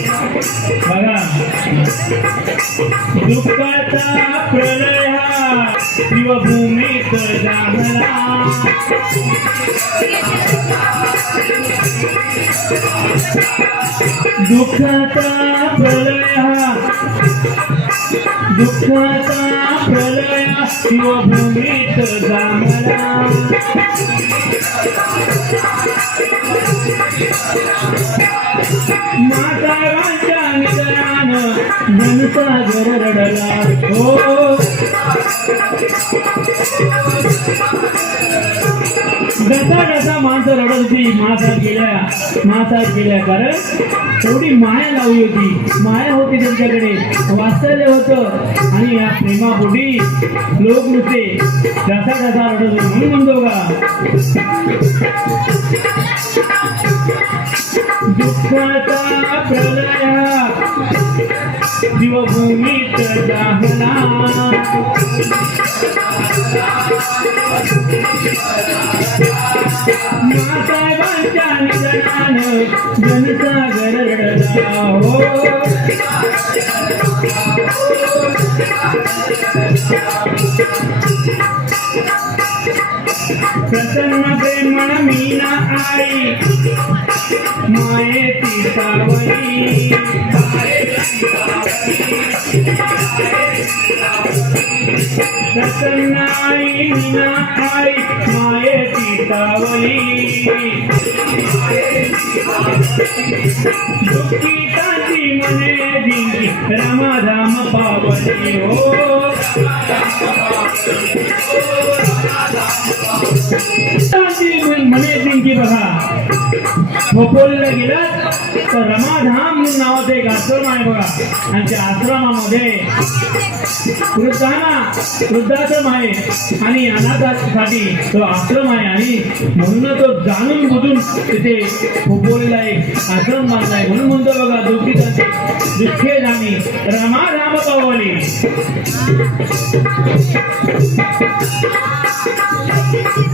बघा. दुःखाचा प्रलय हा शिवभूमीत जागला दुःखाचा प्रलय हा दुःखाचा प्रलय शिवभूमीत जागला मातावांच्या निधनानं रडला. हो. जसा माणसं रडत होती मासात गेल्या मासात गेल्या. कारण तेवढी माया लावली होती. माया होती त्यांच्याकडे. वात्सल्य होतं. आणि या प्रेमापोटी लोक नुसते घसा घसा रडत होते. म्हणून म्हणतो का? दुःखाचा प्रलय जीवभूमीत दाहला मासाहेबांच्या निधनानं जनसागर रडला हो प्रसन्न प्रेमण मीना आई। मायेची सावई प्रसन्न आई मीना आई मायेची सावई दुःखिताची मने जिंकी राम पावली हो दुःखिताची मने जिंकी बघा. खोपोलीला गेलात तर रमाधाम म्हणून नावाचं एक आश्रम आहे बघा. आणि त्या आश्रमामध्ये वृद्धांना वृद्धाश्रम आहे आणि अनाथासाठी तो आश्रम आहे. आणि म्हणून तो जाणून बुजून तिथे खोपोलीला एक आश्रम बांधलाय म्हणून म्हणतो बघा दुःखी दुःखे जाणी. रमा राम पावली दुःखिताची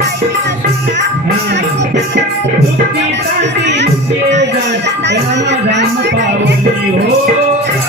राम राम पावली हो।